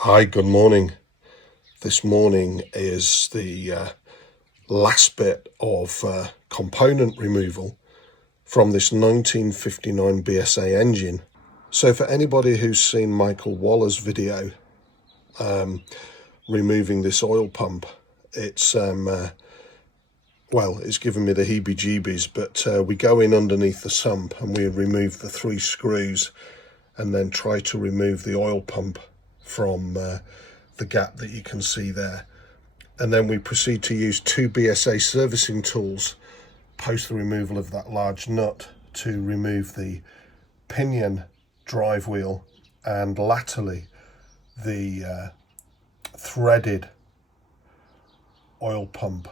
Hi, good morning. This morning is the last bit of component removal from this 1959 BSA engine. So for anybody who's seen Michael Waller's video removing this oil pump, it's it's given me the heebie-jeebies, but we go in underneath the sump and we remove the 3 screws and then try to remove the oil pump from the gap that you can see there. And then we proceed to use 2 BSA servicing tools post the removal of that large nut to remove the pinion drive wheel and latterly the threaded oil pump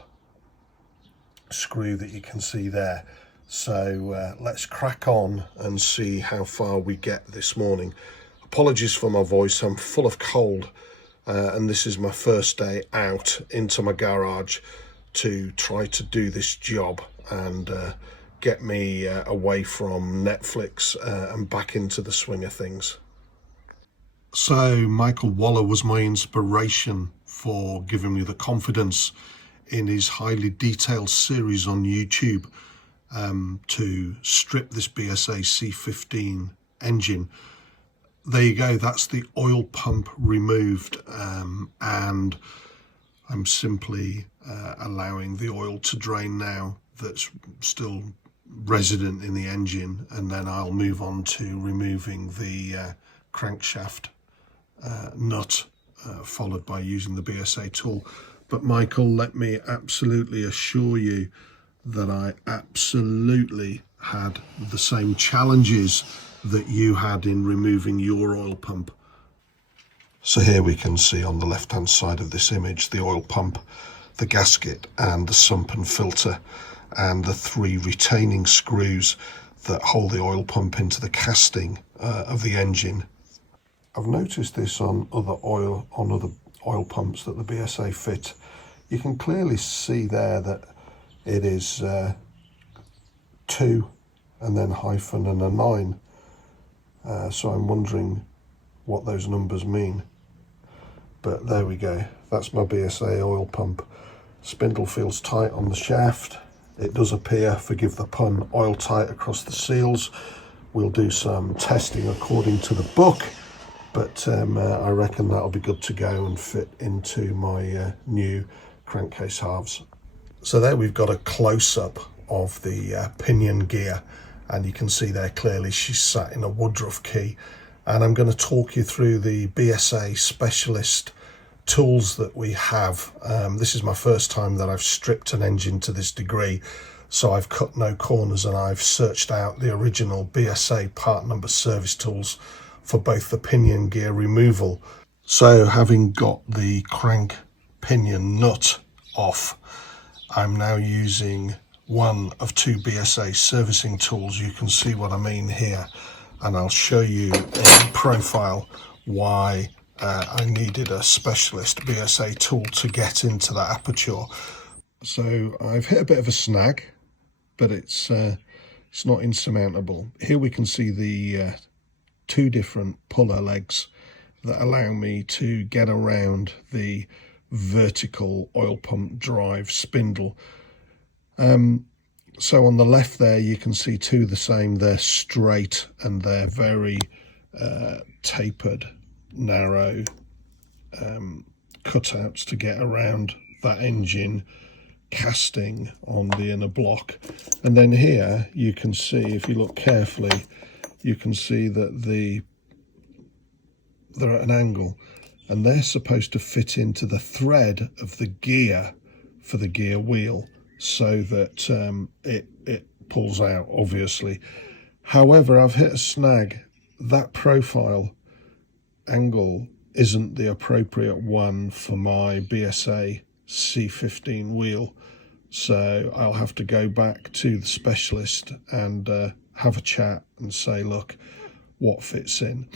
screw that you can see there. So let's crack on and see how far we get this morning. Apologies for my voice, I'm full of cold and this is my first day out into my garage to try to do this job and get me away from Netflix and back into the swing of things. So Michael Waller was my inspiration for giving me the confidence in his highly detailed series on YouTube to strip this BSA C15 engine. There you go, that's the oil pump removed, and I'm simply allowing the oil to drain now that's still resident in the engine, and then I'll move on to removing the crankshaft nut, followed by using the BSA tool. But Michael, let me absolutely assure you that I absolutely had the same challenges that you had in removing your oil pump. So here we can see on the left hand side of this image the oil pump, the gasket and the sump and filter, and the 3 retaining screws that hold the oil pump into the casting of the engine. I've noticed this on other oil pumps that the BSA fit. You can clearly see there that it is 2 and then hyphen and a 9. So I'm wondering what those numbers mean. But there we go. That's my BSA oil pump. Spindle feels tight on the shaft. It does appear, forgive the pun, oil tight across the seals. We'll do some testing according to the book, but I reckon that'll be good to go and fit into my new crankcase halves. So there we've got a close-up of the pinion gear, and you can see there clearly she's sat in a woodruff key. And I'm going to talk you through the BSA specialist tools that we have. This is my first time that I've stripped an engine to this degree, so I've cut no corners and I've searched out the original BSA part number service tools for both the pinion gear removal. So having got the crank pinion nut off, I'm now using one of 2 BSA servicing tools. You can see what I mean here, and I'll show you in profile why I needed a specialist BSA tool to get into that aperture. So I've hit a bit of a snag, but it's not insurmountable. Here we can see the 2 different puller legs that allow me to get around the vertical oil pump drive spindle. So on the left there you can see 2 the same. They're straight and they're very tapered, narrow cutouts to get around that engine casting on the inner block. And then here you can see, if you look carefully, you can see that they're at an angle, and they're supposed to fit into the thread of the gear for the gear wheel, so that it pulls out, obviously. However, I've hit a snag. That profile angle isn't the appropriate one for my BSA C15 wheel, so I'll have to go back to the specialist and have a chat and say, look, what fits in.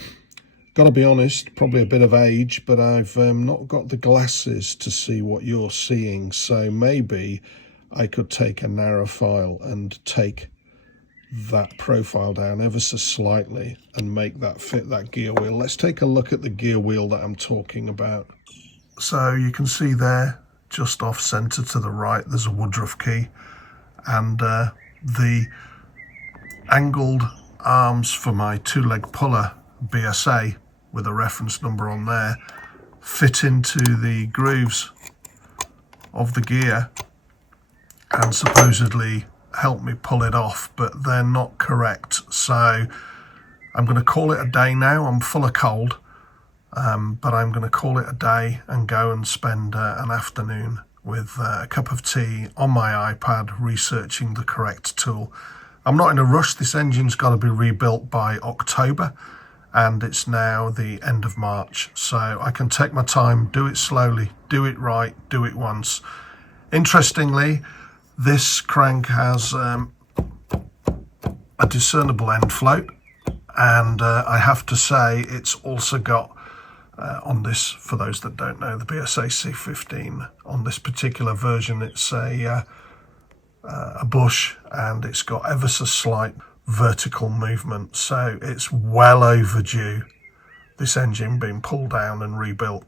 Gotta be honest, probably a bit of age, but I've not got the glasses to see what you're seeing, so maybe I could take a narrow file and take that profile down ever so slightly and make that fit that gear wheel. Let's take a look at the gear wheel that I'm talking about. So you can see there, just off centre to the right, there's a Woodruff key, and the angled arms for my 2-leg puller BSA with a reference number on there fit into the grooves of the gear and supposedly help me pull it off, but they're not correct. So I'm going to call it a day now. I'm full of cold, but I'm going to call it a day and go and spend an afternoon with a cup of tea on my iPad researching the correct tool. I'm not in a rush. This engine's got to be rebuilt by October, and it's now the end of March, so I can take my time, do it slowly, do it right, do it once. Interestingly, this crank has a discernible end float, and I have to say it's also got on this, for those that don't know, the BSA C15, on this particular version it's a bush, and it's got ever so slight vertical movement, so it's well overdue, this engine being pulled down and rebuilt.